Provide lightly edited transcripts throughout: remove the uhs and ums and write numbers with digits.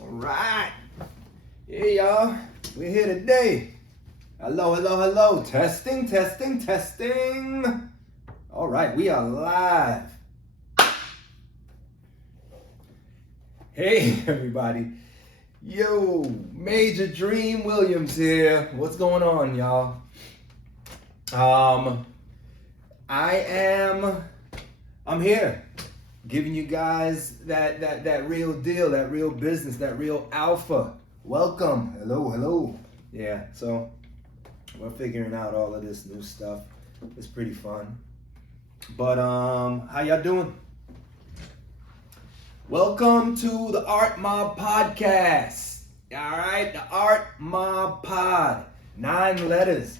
All right. Hey, y'all. We're here today. Hello. Testing. All right, we are live. Hey, everybody. Yo, Major Dream Williams here. What's going on, y'all? I'm here giving you guys that real deal, that real business, that real alpha. Welcome. Hello. Yeah, so we're figuring out all of this new stuff. It's pretty fun. But how y'all doing? Welcome to the Art Mob Podcast. All right, the Art Mob Pod. 9 letters.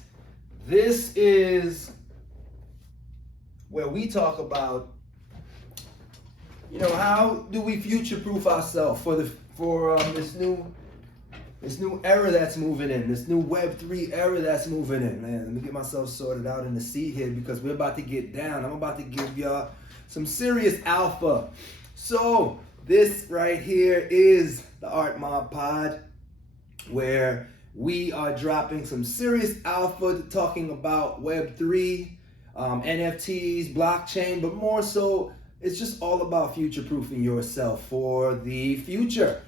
This is where we talk about, how do we future-proof ourselves for this new era that's moving in, this new Web3 era that's moving in. Man, let me get myself sorted out in the seat here because we're about to get down. I'm about to give y'all some serious alpha. So this right here is the Art Mob Pod, where we are dropping some serious alpha talking about Web3, NFTs, blockchain, but more so, it's just all about future-proofing yourself for the future.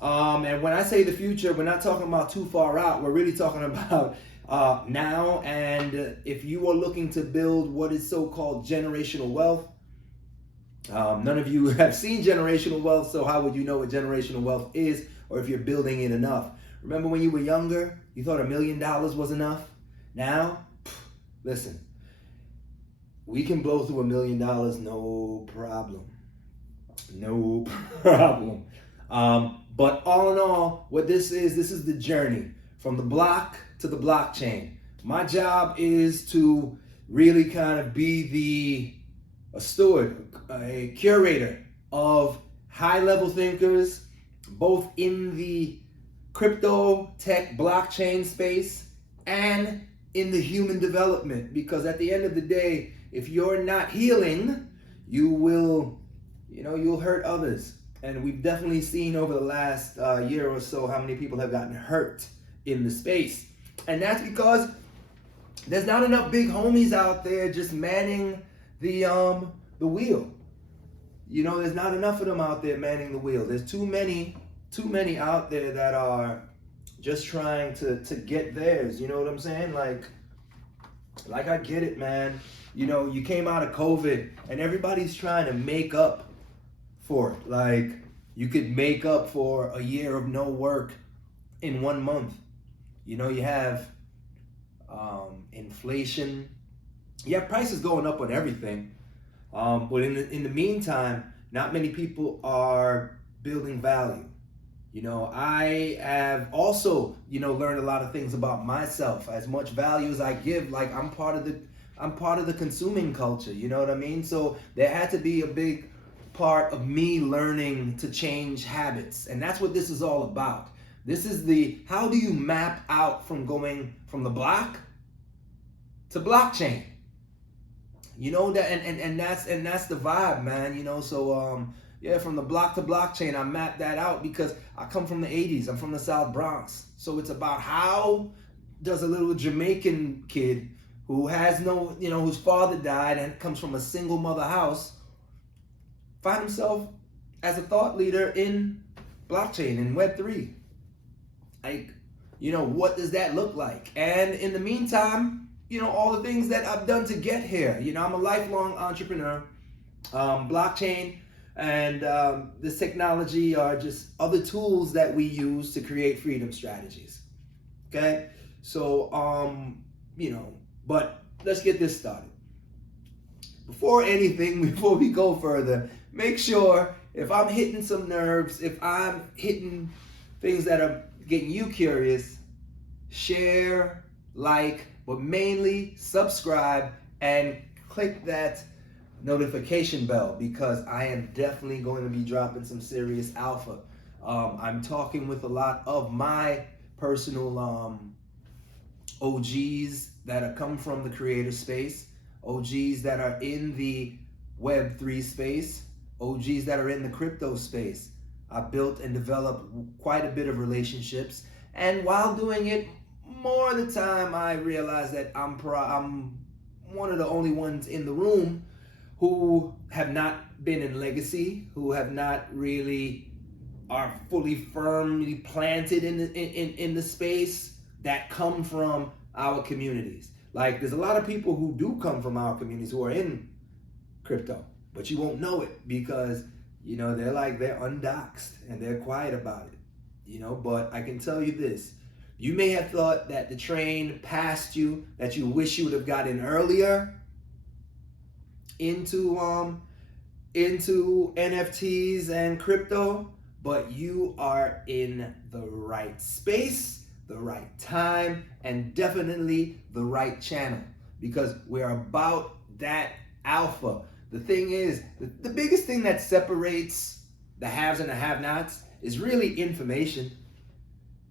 And when I say the future, we're not talking about too far out. We're really talking about now. And if you are looking to build what is so-called generational wealth, none of you have seen generational wealth, so how would you know what generational wealth is, or if you're building it enough? Remember when you were younger, you thought $1 million was enough? Now, listen, we can blow through $1 million, no problem. But all in all, what this is the journey from the block to the blockchain. My job is to really kind of be a steward, a curator of high-level thinkers, both in the crypto tech blockchain space and in the human development. Because at the end of the day, if you're not healing, you'll hurt others. And we've definitely seen over the last year or so how many people have gotten hurt in the space. And that's because there's not enough big homies out there just manning the wheel. There's not enough of them out there manning the wheel. There's too many out there that are just trying to get theirs. You know what I'm saying? Like I get it, man. You came out of COVID and everybody's trying to make up for it. Like, you could make up for a year of no work in 1 month. You have inflation. You have prices going up on everything. But in the meantime, not many people are building value. I have also, learned a lot of things about myself. As much value as I give, like I'm part of the consuming culture. You know what I mean? So there had to be a big part of me learning to change habits. And that's what this is all about. This is how do you map out from going from the block to blockchain? That and that's the vibe, man. So from the block to blockchain, I mapped that out because I come from the 80s. I'm from the South Bronx. So it's about how does a little Jamaican kid who has whose father died and comes from a single mother house find himself as a thought leader in blockchain and Web3. Like, what does that look like? And in the meantime, all the things that I've done to get here. I'm a lifelong entrepreneur. Blockchain and this technology are just other tools that we use to create freedom strategies. Okay? So, but let's get this started. Before we go further, make sure if I'm hitting some nerves, if I'm hitting things that are getting you curious, share, like, but mainly subscribe and click that notification bell because I am definitely going to be dropping some serious alpha. I'm talking with a lot of my personal OGs that have come from the creator space, OGs that are in the Web3 space, OGs that are in the crypto space. I built and developed quite a bit of relationships. And while doing it, more of the time I realized that I'm one of the only ones in the room who have not been in legacy, who have not really are fully firmly planted in the space that come from our communities. Like there's a lot of people who do come from our communities who are in crypto, but you won't know it because they're undoxed and they're quiet about it. But I can tell you this: you may have thought that the train passed you, that you wish you would have gotten earlier into NFTs and crypto, but you are in the right space, the right time, and definitely the right channel, because we're about that alpha. The thing is, the biggest thing that separates the haves and the have-nots is really information,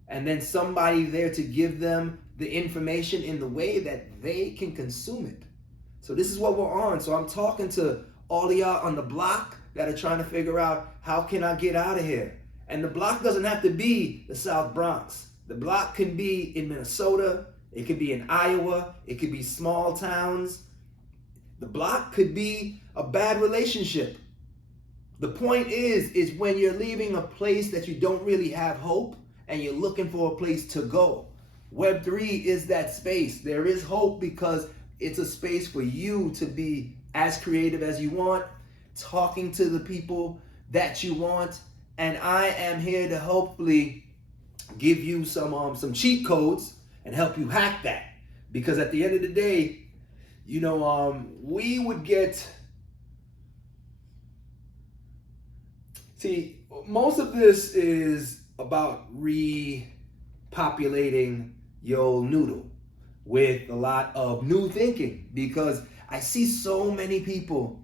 and then somebody there to give them the information in the way that they can consume it. So this is what we're on. So I'm talking to all of y'all on the block that are trying to figure out, how can I get out of here? And the block doesn't have to be the South Bronx. The block can be in Minnesota. It could be in Iowa. It could be small towns. The block could be a bad relationship. The point is when you're leaving a place that you don't really have hope and you're looking for a place to go. Web3 is that space. There is hope because it's a space for you to be as creative as you want, talking to the people that you want, and I am here to hopefully give you some cheat codes and help you hack that. Because at the end of the day, we would get. See, most of this is about repopulating your noodle with a lot of new thinking, because I see so many people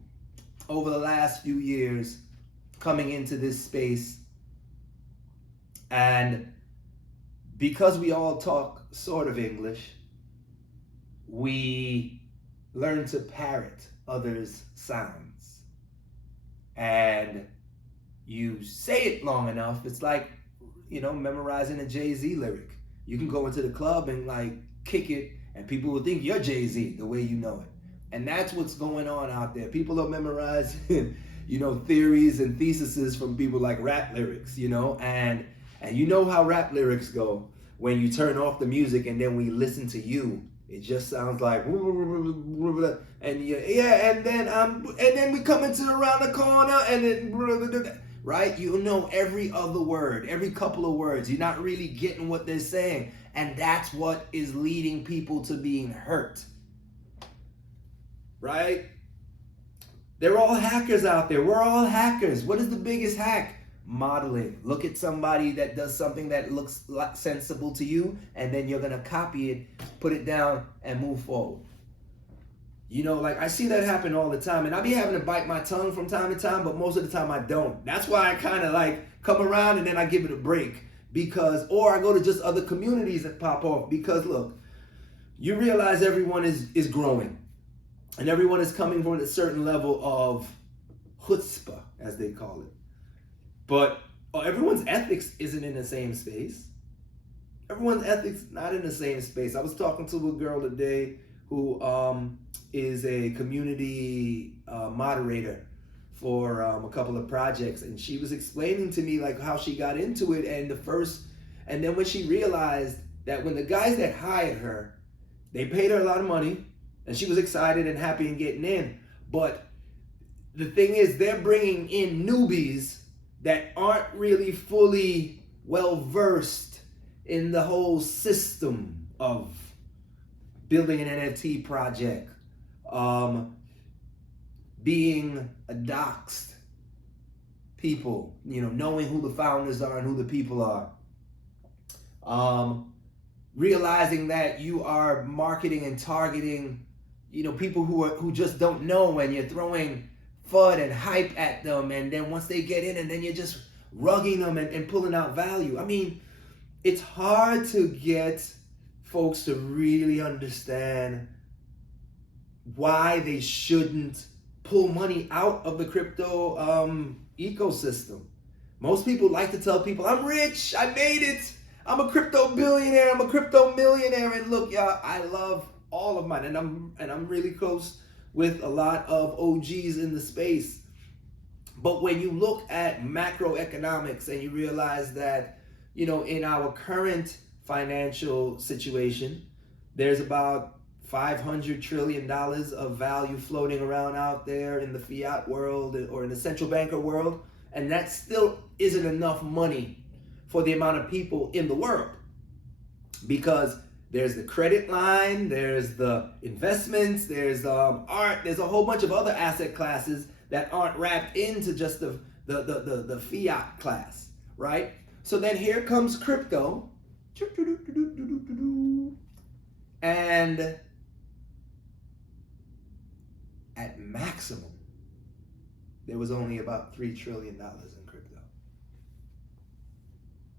over the last few years coming into this space, and because we all talk sort of English, we learn to parrot others' sounds. And you say it long enough, it's like, memorizing a Jay-Z lyric. You can go into the club and kick it, and people will think you're Jay-Z the way you know it. And that's what's going on out there. People are memorizing, theories and theses from people like rap lyrics, and you know how rap lyrics go. When you turn off the music and then we listen to you, it just sounds like, and then we come into around the corner and then, right? Every other word, every couple of words. You're not really getting what they're saying. And that's what is leading people to being hurt. Right? They're all hackers out there. We're all hackers. What is the biggest hack? Modeling. Look at somebody that does something that looks sensible to you, and then you're going to copy it, put it down, and move forward. I see that happen all the time, and I be having to bite my tongue from time to time, but most of the time I don't. That's why I kind of come around and then I give it a break, or I go to just other communities that pop off, because look, you realize everyone is growing. And everyone is coming from a certain level of chutzpah, as they call it. But everyone's ethics isn't in the same space. Everyone's ethics not in the same space. I was talking to a girl today who is a community moderator for a couple of projects, and she was explaining to me how she got into it, and then when she realized that when the guys that hired her, they paid her a lot of money. And she was excited and happy and getting in. But the thing is, they're bringing in newbies that aren't really fully well-versed in the whole system of building an NFT project, being a doxed people, knowing who the founders are and who the people are. Realizing that you are marketing and targeting people who just don't know, and you're throwing FUD and hype at them, and then once they get in, and then you're just rugging them and pulling out value. I mean, it's hard to get folks to really understand why they shouldn't pull money out of the crypto ecosystem. Most people like to tell people, I'm rich, I made it, I'm a crypto billionaire, I'm a crypto millionaire. And look, y'all, I love all of mine, and I'm really close with a lot of OGs in the space. But when you look at macroeconomics and you realize that, in our current financial situation, there's about $500 trillion of value floating around out there in the fiat world or in the central banker world. And that still isn't enough money for the amount of people in the world. Because there's the credit line, there's the investments, there's art, there's a whole bunch of other asset classes that aren't wrapped into just the fiat class, right? So then here comes crypto. And at maximum, there was only about $3 trillion in crypto.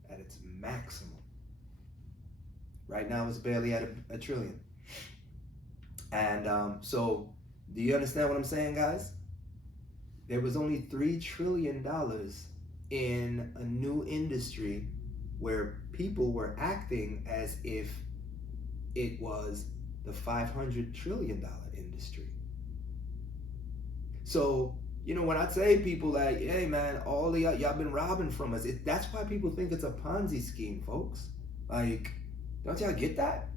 At its maximum. Right now it's barely at a trillion. And so, do you understand what I'm saying, guys? There was only $3 trillion in a new industry where people were acting as if it was the $500 trillion industry. So, when I say people like, hey man, all of y'all been robbing from us, that's why people think it's a Ponzi scheme, folks. Like, don't y'all get that?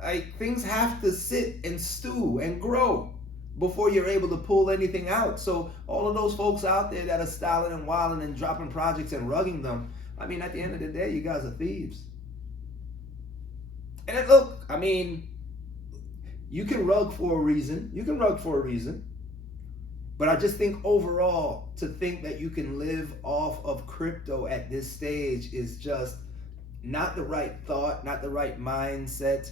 Like, things have to sit and stew and grow before you're able to pull anything out. So all of those folks out there that are styling and wilding and dropping projects and rugging them, I mean, at the end of the day, you guys are thieves. And look, I mean, you can rug for a reason. But I just think overall, to think that you can live off of crypto at this stage is just not the right thought, not the right mindset.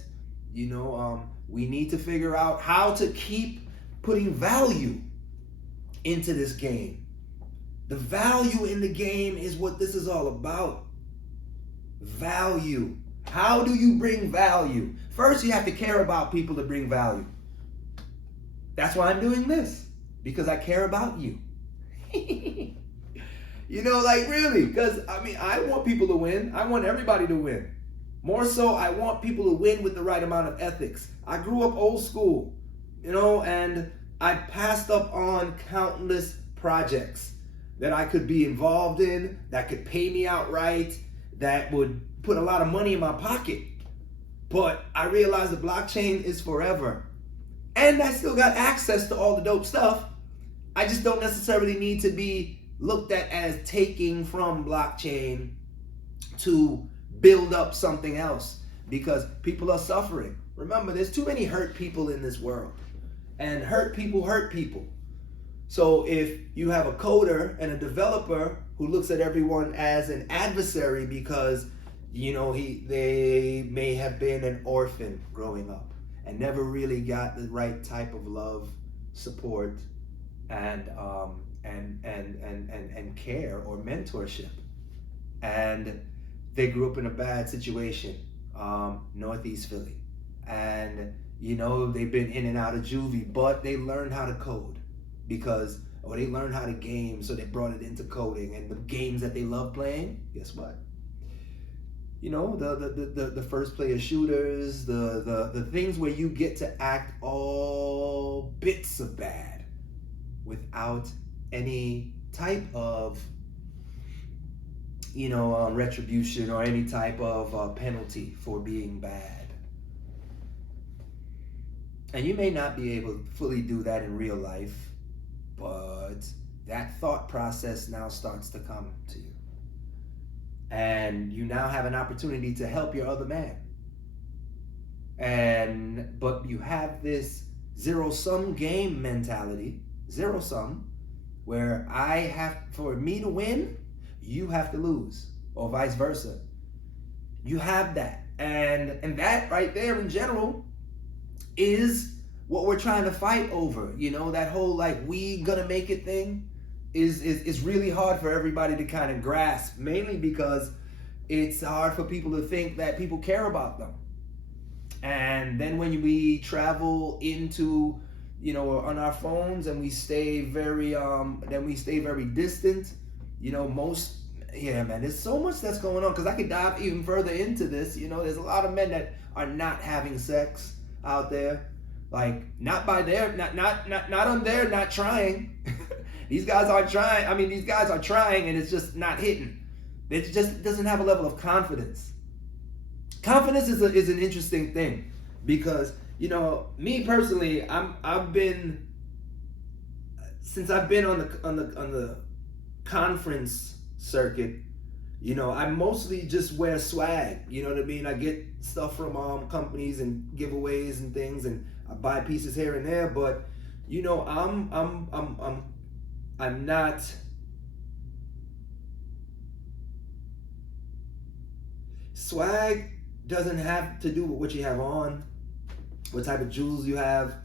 We need to figure out how to keep putting value into this game. The value in the game is what this is all about. Value. How do you bring value? First, you have to care about people to bring value. That's why I'm doing this, because I care about you. Like really, because I want people to win. I want everybody to win. More so, I want people to win with the right amount of ethics. I grew up old school, and I passed up on countless projects that I could be involved in, that could pay me outright, that would put a lot of money in my pocket. But I realized the blockchain is forever. And I still got access to all the dope stuff. I just don't necessarily need to be looked at as taking from blockchain to build up something else, because people are suffering. Remember, there's too many hurt people in this world, and hurt people hurt people. So if you have a coder and a developer who looks at everyone as an adversary because they may have been an orphan growing up and never really got the right type of love, support, and care or mentorship, and they grew up in a bad situation, Northeast Philly, and they've been in and out of juvie, but they learned how to code or they learned how to game, so they brought it into coding. And the games that they love playing, guess what? The first player shooters, the things where you get to act all bits of bad without any type of retribution or any type of penalty for being bad. And you may not be able to fully do that in real life, but that thought process now starts to come to you. And you now have an opportunity to help your other man. But you have this zero-sum game mentality, zero-sum, where for me to win, you have to lose, or vice versa. You have that. And that right there in general is what we're trying to fight over. That whole we gonna make it thing is really hard for everybody to kind of grasp, mainly because it's hard for people to think that people care about them. And then when we travel into on our phones and we stay very distant, Most, yeah, man, there's so much that's going on because I could dive even further into this. There's a lot of men that are not having sex out there, like not by their, not on their, not trying. These guys are trying. I mean, these guys are trying, and it's just not hitting. It just doesn't have a level of confidence. Confidence is an interesting thing because me personally, I've been since I've been on the conference circuit. I mostly just wear swag. You know what I mean? I get stuff from companies and giveaways and things, and I buy pieces here and there. But I'm not. Swag doesn't have to do with what you have on, what type of jewels you have.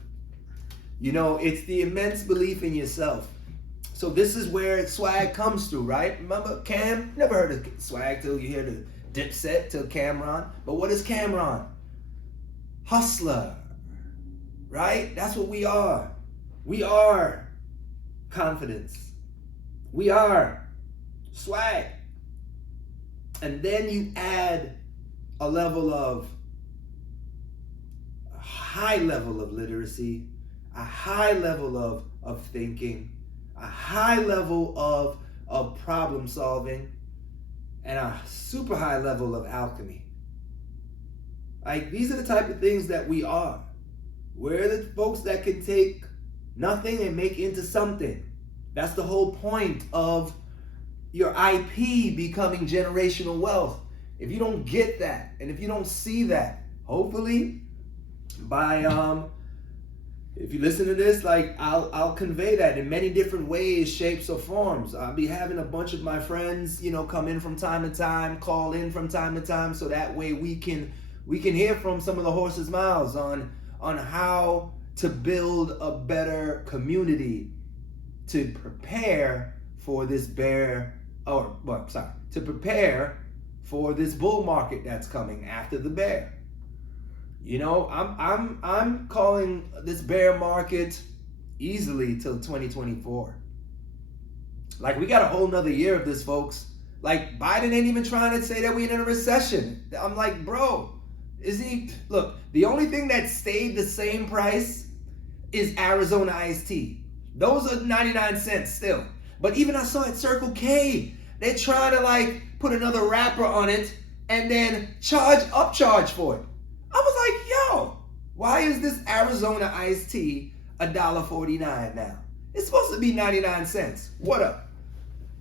It's the immense belief in yourself. So this is where swag comes through, right? Remember Cam? Never heard of swag till you hear the Dipset, till Cameron. But what is Cameron? Hustler, right? That's what we are. We are confidence. We are swag. And then you add a high level of literacy, a high level of thinking, a high level of problem solving, and a super high level of alchemy. Like, these are the type of things that we are. We're the folks that can take nothing and make into something. That's the whole point of your IP becoming generational wealth. If you don't get that, and if you don't see that, hopefully if you listen to this, like I'll convey that in many different ways, shapes, or forms. I'll be having a bunch of my friends, come in from time to time, call in from time to time, so that way we can hear from some of the horse's mouths on how to build a better community to prepare for this to prepare for this bull market that's coming after the bear. I'm calling this bear market easily till 2024. Like, we got a whole nother year of this, folks. Like, Biden ain't even trying to say that we're in a recession. I'm like, bro, look, the only thing that stayed the same price is Arizona iced tea. Those are 99 cents still. But even I saw at Circle K, they're trying to put another wrapper on it and then upcharge for it. I was like, yo, why is this Arizona iced tea $1.49 now? It's supposed to be 99 cents. What up?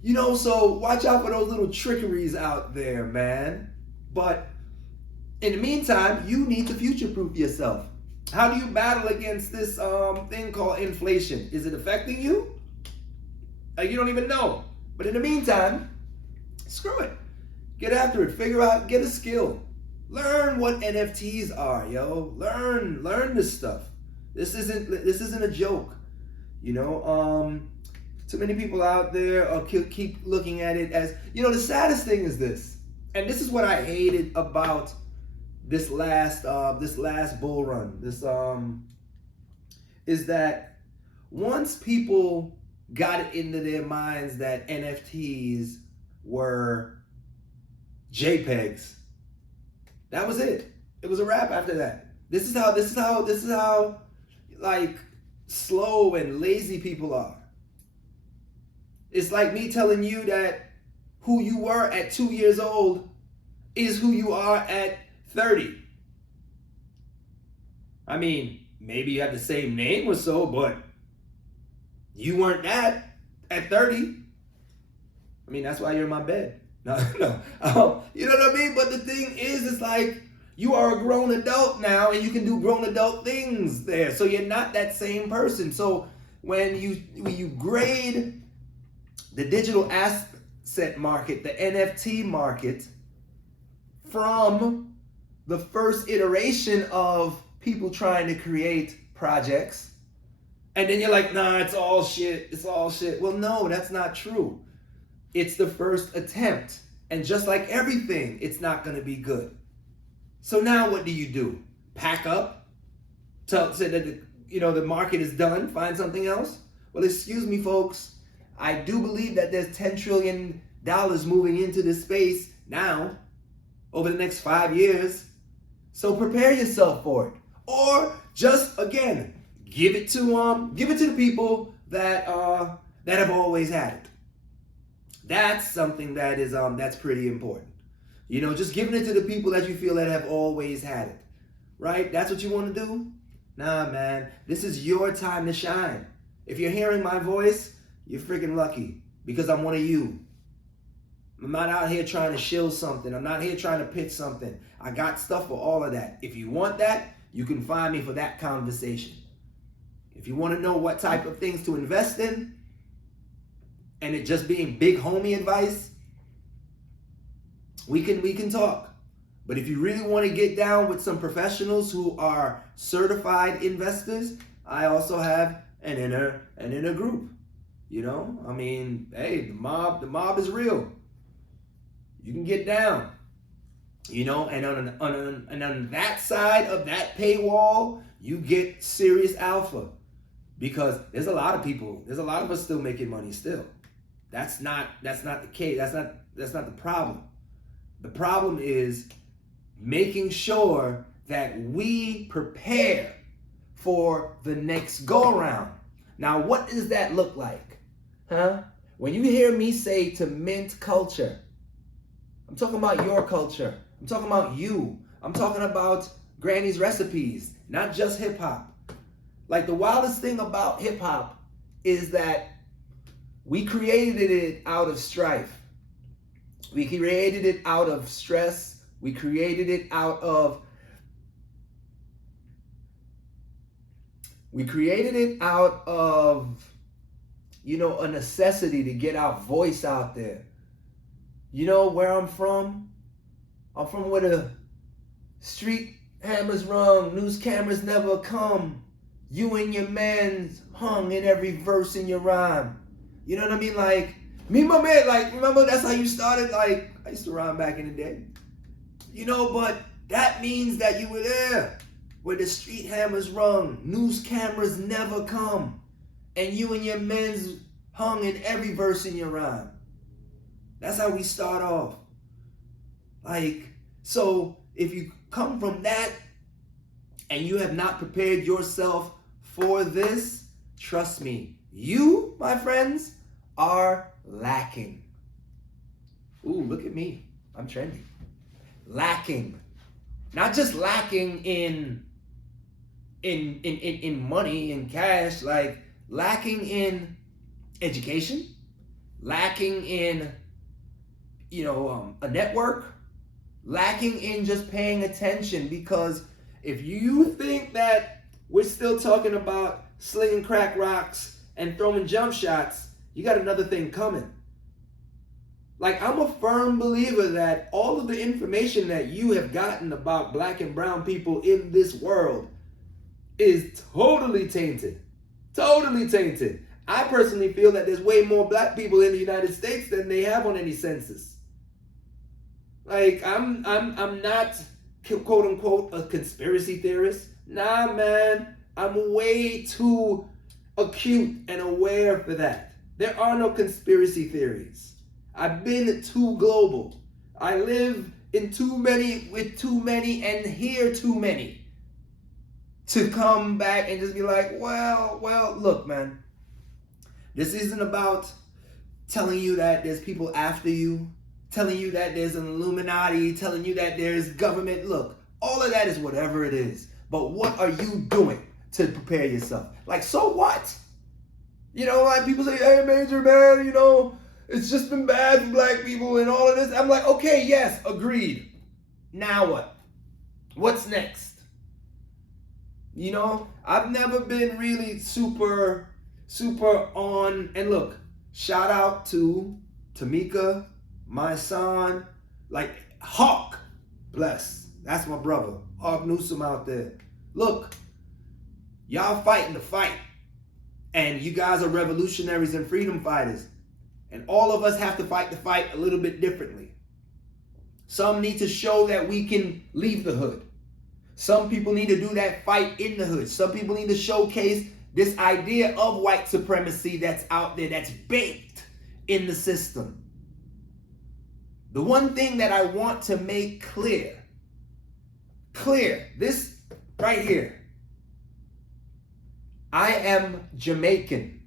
So watch out for those little trickeries out there, man. But in the meantime, you need to future-proof yourself. How do you battle against this thing called inflation? Is it affecting you? You don't even know. But in the meantime, screw it. Get after it. Figure out, get a skill. Learn what NFTs are, yo. Learn this stuff. This isn't a joke. Too many people out there keep looking at it as, the saddest thing is this. And this is what I hated about this last bull run. Is that once people got it into their minds that NFTs were JPEGs, that was it. It was a wrap after that. This is how slow and lazy people are. It's like me telling you that who you were at 2 years old is who you are at 30. I mean, maybe you have the same name or so, but you weren't that at 30. I mean, that's why you're in my bed. No. You know what I mean? But the thing is, it's like you are a grown adult now and you can do grown adult things there. So you're not that same person. So when you grade the digital asset market, the NFT market, from the first iteration of people trying to create projects, and then you're like, nah, it's all shit. Well, no, that's not true. It's the first attempt. And just like everything, it's not going to be good. So now what do? Pack up? Say that the market is done? Find something else? Well, excuse me, folks. I do believe that there's $10 trillion moving into this space now over the next 5 years. So prepare yourself for it. Or just, again, give it to the people that have always had it. That's something that is that's pretty important. You know, just giving it to the people that you feel that have always had it. Right? That's what you want to do? Nah, man. This is your time to shine. If you're hearing my voice, you're freaking lucky because I'm one of you. I'm not out here trying to shill something. I'm not here trying to pitch something. I got stuff for all of that. If you want that, you can find me for that conversation. If you want to know what type of things to invest in, and it just being big homie advice, we can talk. But if you really want to get down with some professionals who are certified investors, I also have an inner group. You know, I mean, hey, the mob is real. You can get down. You know, and on that side of that paywall, you get serious alpha. Because there's a lot of us still making money still. That's not the case. That's not the problem. The problem is making sure that we prepare for the next go around. Now, what does that look like? Huh? When you hear me say to mint culture, I'm talking about your culture. I'm talking about you. I'm talking about Granny's recipes, not just hip hop. Like, the wildest thing about hip hop is that we created it out of strife. We created it out of stress. We created it out of you know, a necessity to get our voice out there. You know where I'm from? I'm from where the street hammers rung, news cameras never come. You and your man's hung in every verse in your rhyme. You know what I mean? Like, me and my man, like, remember that's how you started? Like, I used to rhyme back in the day. You know, but that means that you were there where the street hammers rung, news cameras never come, and you and your men's hung in every verse in your rhyme. That's how we start off. Like, so if you come from that and you have not prepared yourself for this, trust me, you, my friends, are lacking. Ooh, look at me. I'm trendy. Lacking. Not just lacking in money and cash, like lacking in education, lacking in, you know, a network, lacking in just paying attention. Because if you think that we're still talking about slinging crack rocks and throwing jump shots, you got another thing coming. Like, I'm a firm believer that all of the information that you have gotten about black and brown people in this world is totally tainted. Totally tainted. I personally feel that there's way more black people in the United States than they have on any census. Like, I'm not quote unquote a conspiracy theorist. Nah, man. I'm way too acute and aware for that. There are no conspiracy theories. I've been too global. I live in too many, with too many, and hear too many to come back and just be like, well, look, man. This isn't about telling you that there's people after you, telling you that there's an Illuminati, telling you that there's government. Look, all of that is whatever it is. But what are you doing to prepare yourself? Like, so what? You know, like people say, hey, Major, man, you know, it's just been bad for black people and all of this. I'm like, okay, yes, agreed. Now what? What's next? You know, I've never been really super on. And look, shout out to Tamika, my son, like Hawk, bless. That's my brother, Hawk Newsom out there. Look, y'all fighting the fight. And you guys are revolutionaries and freedom fighters. And all of us have to fight the fight a little bit differently. Some need to show that we can leave the hood. Some people need to do that fight in the hood. Some people need to showcase this idea of white supremacy that's out there, that's baked in the system. The one thing that I want to make clear, this right here. I am Jamaican.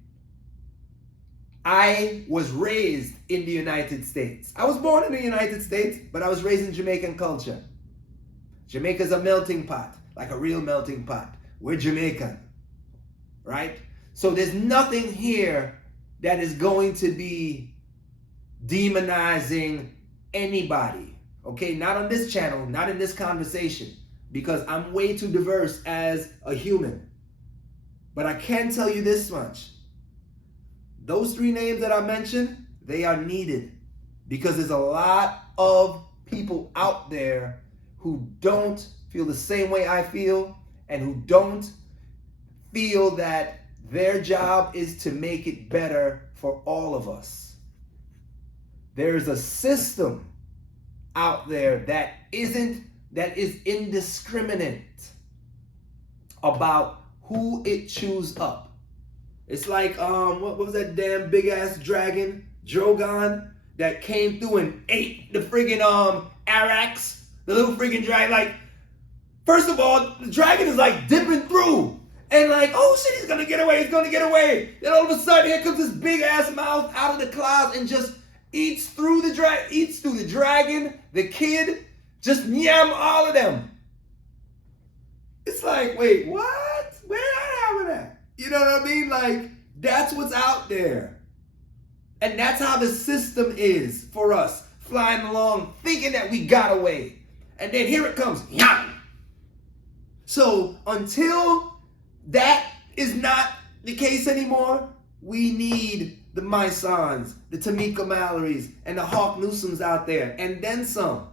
I was raised in the United States. I was born in the United States, but I was raised in Jamaican culture. Jamaica's a melting pot, like a real melting pot. We're Jamaican, right? So there's nothing here that is going to be demonizing anybody, okay? Not on this channel, not in this conversation, because I'm way too diverse as a human. But I can tell you this much. Those three names that I mentioned, they are needed because there's a lot of people out there who don't feel the same way I feel and who don't feel that their job is to make it better for all of us. There's a system out there that is indiscriminate about who it chews up. It's like, what was that damn big ass dragon, Drogon, that came through and ate the friggin' Arax, the little friggin' dragon. Like, first of all, the dragon is like dipping through. And like, oh shit, he's gonna get away, Then all of a sudden, here comes this big ass mouth out of the clouds and just eats through the dragon, the kid, just yam all of them. It's like, wait, what? Where did that happen at? You know what I mean? Like, that's what's out there. And that's how the system is for us, flying along, thinking that we got away. And then here it comes, yam. So until that is not the case anymore, we need the Mysons, the Tamika Mallorys, and the Hawk Newsoms out there, and then some.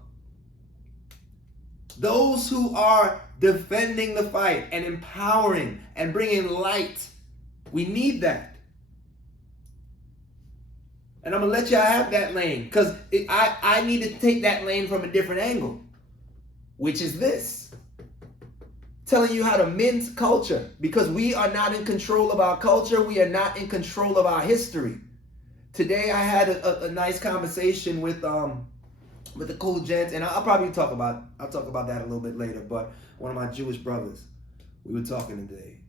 Those who are defending the fight and empowering and bringing light. We need that. And I'm going to let y'all have that lane because I need to take that lane from a different angle, which is this. Telling you how to mint culture because we are not in control of our culture. We are not in control of our history. Today I had a nice conversation with a cool gent, and I'll talk about that a little bit later, but one of my Jewish brothers, we were talking today,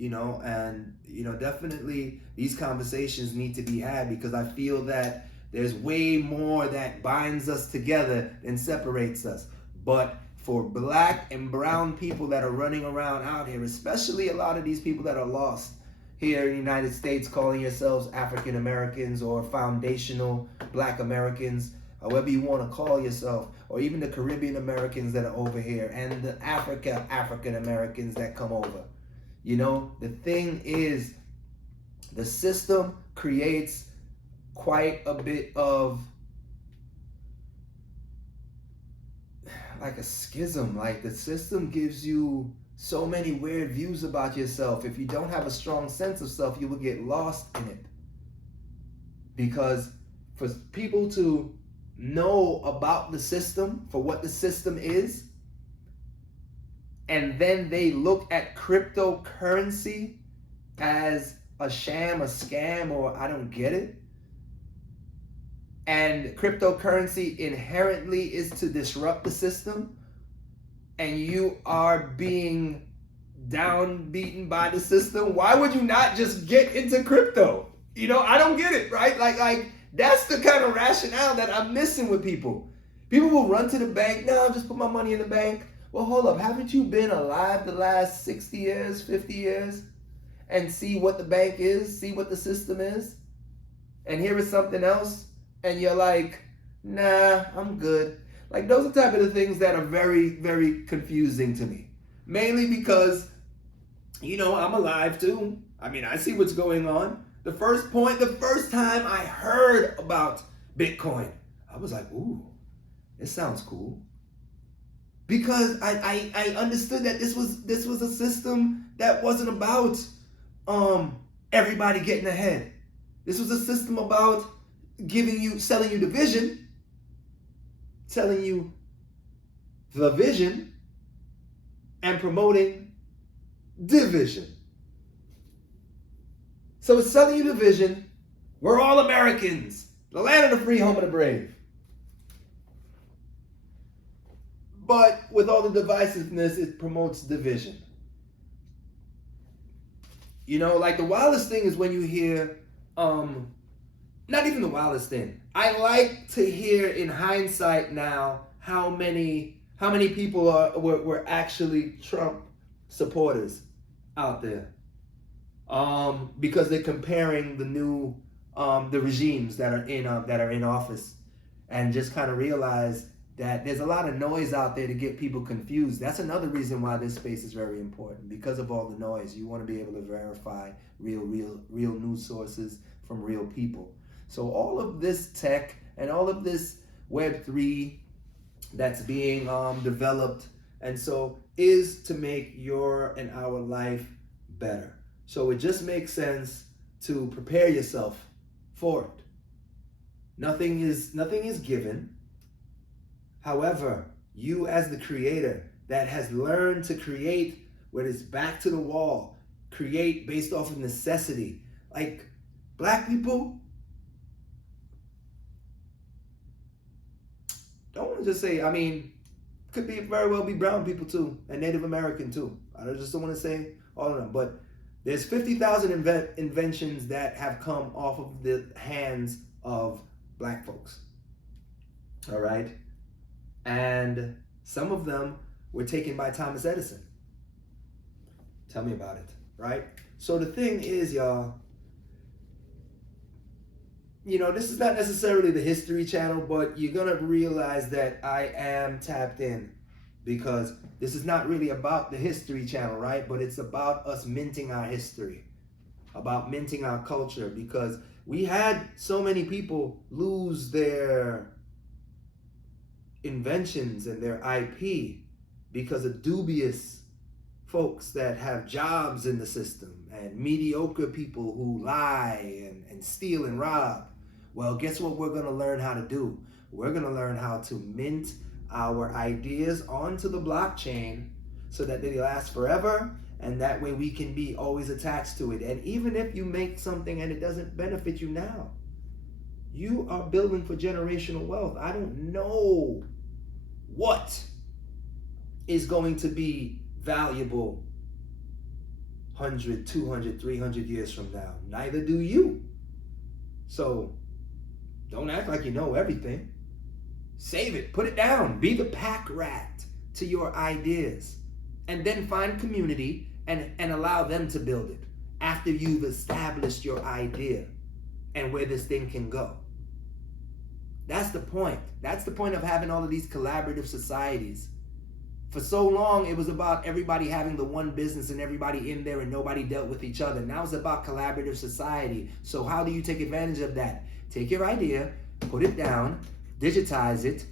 and definitely these conversations need to be had because I feel that there's way more that binds us together than separates us. But for black and brown people that are running around out here, especially a lot of these people that are lost here in the United States, calling yourselves African Americans or foundational black Americans, however you want to call yourself, or even the Caribbean Americans that are over here and the African Americans that come over. The thing is, the system creates quite a bit of like a schism. Like, the system gives you so many weird views about yourself. If you don't have a strong sense of self, you will get lost in it. Because for people to know about the system, for what the system is, and then they look at cryptocurrency as a sham, a scam, or I don't get it. And cryptocurrency inherently is to disrupt the system, and you are being downbeaten by the system. Why would you not just get into crypto? I don't get it, right? Like that's the kind of rationale that I'm missing with people. People will run to the bank. No, I'll just put my money in the bank. Well, hold up. Haven't you been alive the last 60 years, 50 years, and see what the bank is, see what the system is? And here is something else, and you're like, nah, I'm good. Like, those are the type of the things that are very, very confusing to me. Mainly because, I'm alive too. I mean, I see what's going on. The first time I heard about Bitcoin, I was like, ooh, it sounds cool. Because I understood that this was a system that wasn't about everybody getting ahead. This was a system about selling you the vision, telling you the vision, and promoting division. So it's selling you the vision. We're all Americans. The land of the free, home of the brave. But with all the divisiveness, it promotes division. You know, like the wildest thing is when you hear, not even the wildest thing. I like to hear in hindsight now how many people were actually Trump supporters out there, because they're comparing the new the regimes that are in office, and just kind of realize that there's a lot of noise out there to get people confused. That's another reason why this space is very important, because of all the noise. You want to be able to verify real news sources from real people. So all of this tech and all of this Web3 that's being developed, and so is to make your and our life better. So it just makes sense to prepare yourself for it. Nothing is given. However, you as the creator that has learned to create where it's back to the wall, create based off of necessity. Like black people, don't want to just say, I mean, could be very well be brown people too, and Native American too. I just don't want to say all of them, but there's 50,000 inventions that have come off of the hands of black folks. All right? And some of them were taken by Thomas Edison. Tell me about it, right? So the thing is, y'all, you know, this is not necessarily the History Channel, but you're going to realize that I am tapped in, because this is not really about the History Channel, right? But it's about us minting our history, about minting our culture, because we had so many people lose their inventions and their IP because of dubious folks that have jobs in the system and mediocre people who lie and steal and rob. Well, guess what we're going to learn how to do? We're going to learn how to mint our ideas onto the blockchain so that they last forever, and that way we can be always attached to it. And even if you make something and it doesn't benefit you now, you are building for generational wealth. I don't know what is going to be valuable 100, 200, 300 years from now. Neither do you. So don't act like you know everything. Save it, put it down, be the pack rat to your ideas, and then find community and allow them to build it after you've established your idea and where this thing can go. That's the point. That's the point of having all of these collaborative societies. For so long, it was about everybody having the one business and everybody in there and nobody dealt with each other. Now it's about collaborative society. So how do you take advantage of that? Take your idea, put it down, digitize it,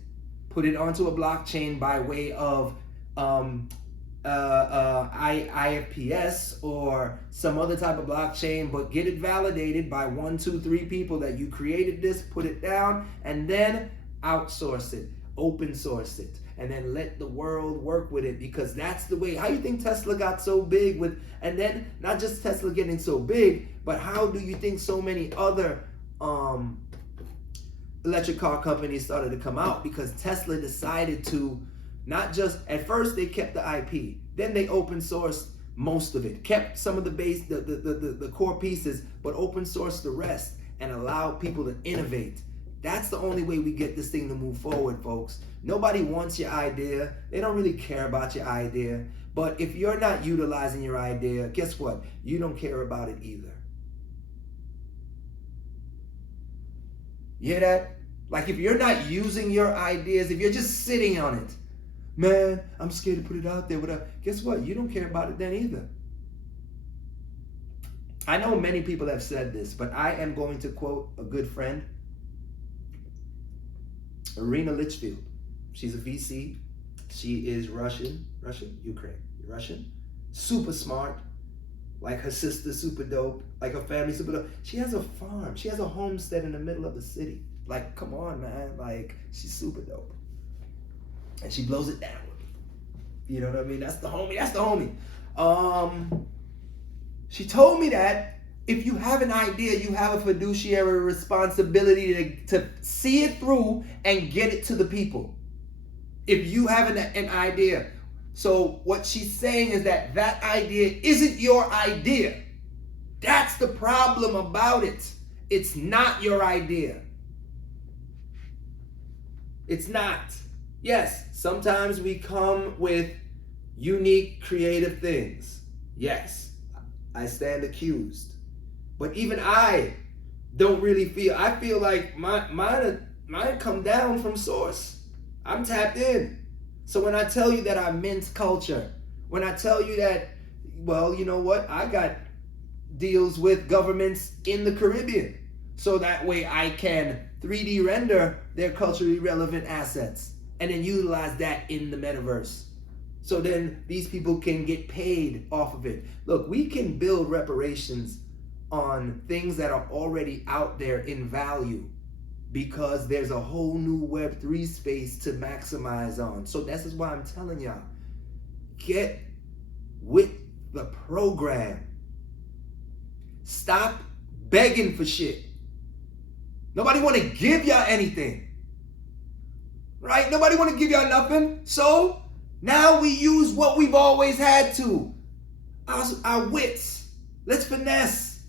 put it onto a blockchain by way of IFPS or some other type of blockchain, but get it validated by 1, 2, 3 people that you created this, put it down, and then outsource it, open source it, and then let the world work with it, because that's the way. How you think Tesla got so big with, and then not just Tesla getting so big, but how do you think so many other electric car companies started to come out? Because Tesla decided to not just, at first they kept the IP, then they open sourced most of it, kept some of the base, the core pieces, but open sourced the rest and allowed people to innovate. That's the only way we get this thing to move forward, folks. Nobody wants your idea. They don't really care about your idea. But if you're not utilizing your idea, guess what? You don't care about it either. You hear that? Like if you're not using your ideas, if you're just sitting on it, man, I'm scared to put it out there, whatever. Guess what? You don't care about it then either. I know many people have said this, but I am going to quote a good friend, Irina Litchfield. She's a VC. She is Russian, Russian. Super smart. Like her sister, super dope. Like her family, super dope. She has a farm. She has a homestead in the middle of the city. Like, come on, man. Like, she's super dope. And she blows it down with me. You know what I mean? That's the homie. She told me that If you have an idea, you have a fiduciary responsibility to see it through and get it to the people. If you have an idea. So what she's saying is that idea isn't your idea. That's the problem about it. It's not your idea. It's not. Yes, sometimes we come with unique, creative things. Yes, I stand accused. But even I don't really I feel like mine come down from source. I'm tapped in. So when I tell you that I mint culture, when I tell you that, well, you know what? I got deals with governments in the Caribbean. So that way I can 3D render their culturally relevant assets and then utilize that in the metaverse. So then these people can get paid off of it. Look, we can build reparations on things that are already out there in value because there's a whole new Web3 space to maximize on. So this is why I'm telling y'all, get with the program. Stop begging for shit. Nobody want to give y'all anything. Right? Nobody want to give y'all nothing. So now we use what we've always had to. Our wits. Let's finesse.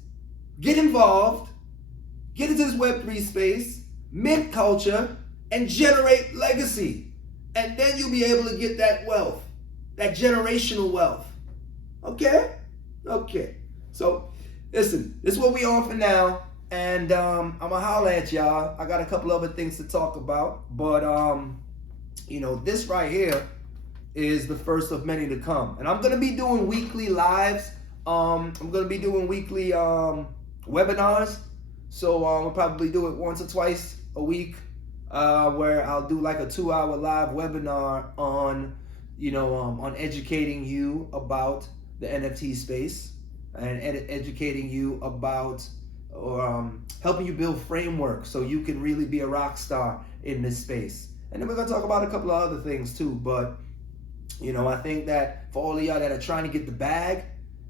Get involved. Get into this Web3 space. Mint culture. And generate legacy. And then you'll be able to get that wealth. That generational wealth. Okay? Okay. So, listen. This is what we on for now. And I'm going to holler at y'all. I got a couple other things to talk about. But, you know, this right here is the first of many to come. And I'm going to be doing weekly lives. I'm going to be doing weekly webinars. So we'll probably do it once or twice a week where I'll do like a 2-hour live webinar on, you know, on educating you about the NFT space and educating you about or helping you build framework so you can really be a rock star in this space. And then we're going to talk about a couple of other things too. But, you know, I think that for all of y'all that are trying to get the bag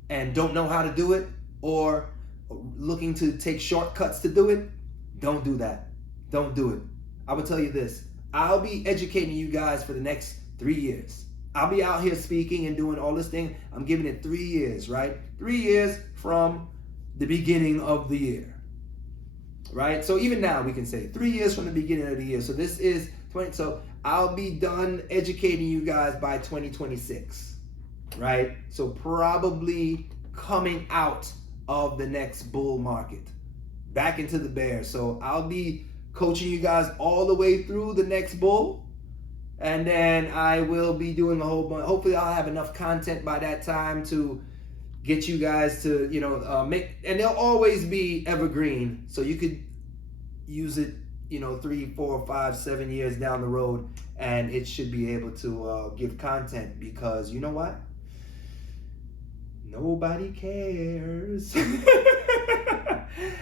and don't know how to do it or looking to take shortcuts to do it, don't do that. Don't do it. I will tell you this. I'll be educating you guys for the next 3 years. I'll be out here speaking and doing all this thing. I'm giving it 3 years, right? 3 years from the beginning of the year, right? So even now we can say 3 years from the beginning of the year. So this is 20. So I'll be done educating you guys by 2026, right? So probably coming out of the next bull market, back into the bear. So I'll be coaching you guys all the way through the next bull. And then I will be doing a whole bunch. Hopefully I'll have enough content by that time to get you guys to, you know, make, and they'll always be evergreen. So you could use it, you know, 3, 4, 5, 7 years down the road, and it should be able to give content because you know what? Nobody cares.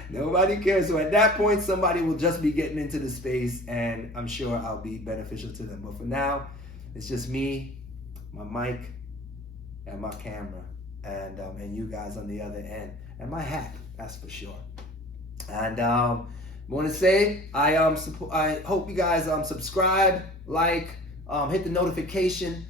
Nobody cares. So at that point, somebody will just be getting into the space, and I'm sure I'll be beneficial to them. But for now, it's just me, my mic, and my camera, and you guys on the other end, and my hat. That's for sure. And I want to say I hope you guys subscribe, like, hit the notification,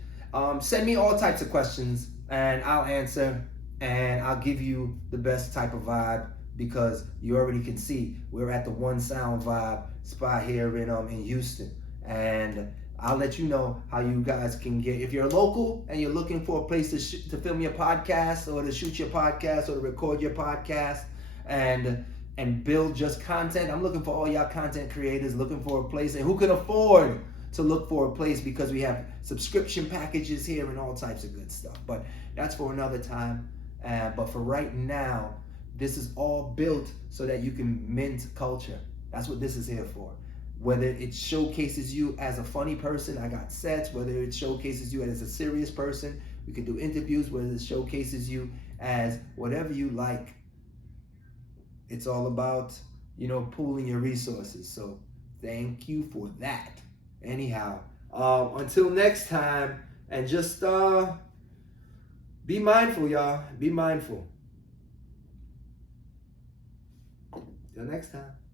send me all types of questions, and I'll answer, and I'll give you the best type of vibe. Because you already can see we're at the One Sound Vibe spot here in Houston, and I'll let you know how you guys can get, if you're local and you're looking for a place to film your podcast or to shoot your podcast or to record your podcast and build just content. I'm looking for all y'all content creators looking for a place and who can afford to look for a place, because we have subscription packages here and all types of good stuff. But that's for another time. But for right now, this is all built so that you can mint culture. That's what this is here for. Whether it showcases you as a funny person, I got sets. Whether it showcases you as a serious person, we can do interviews. Whether it showcases you as whatever you like. It's all about, you know, pooling your resources. So thank you for that. Anyhow, until next time, and just be mindful, y'all. Be mindful. Till next time.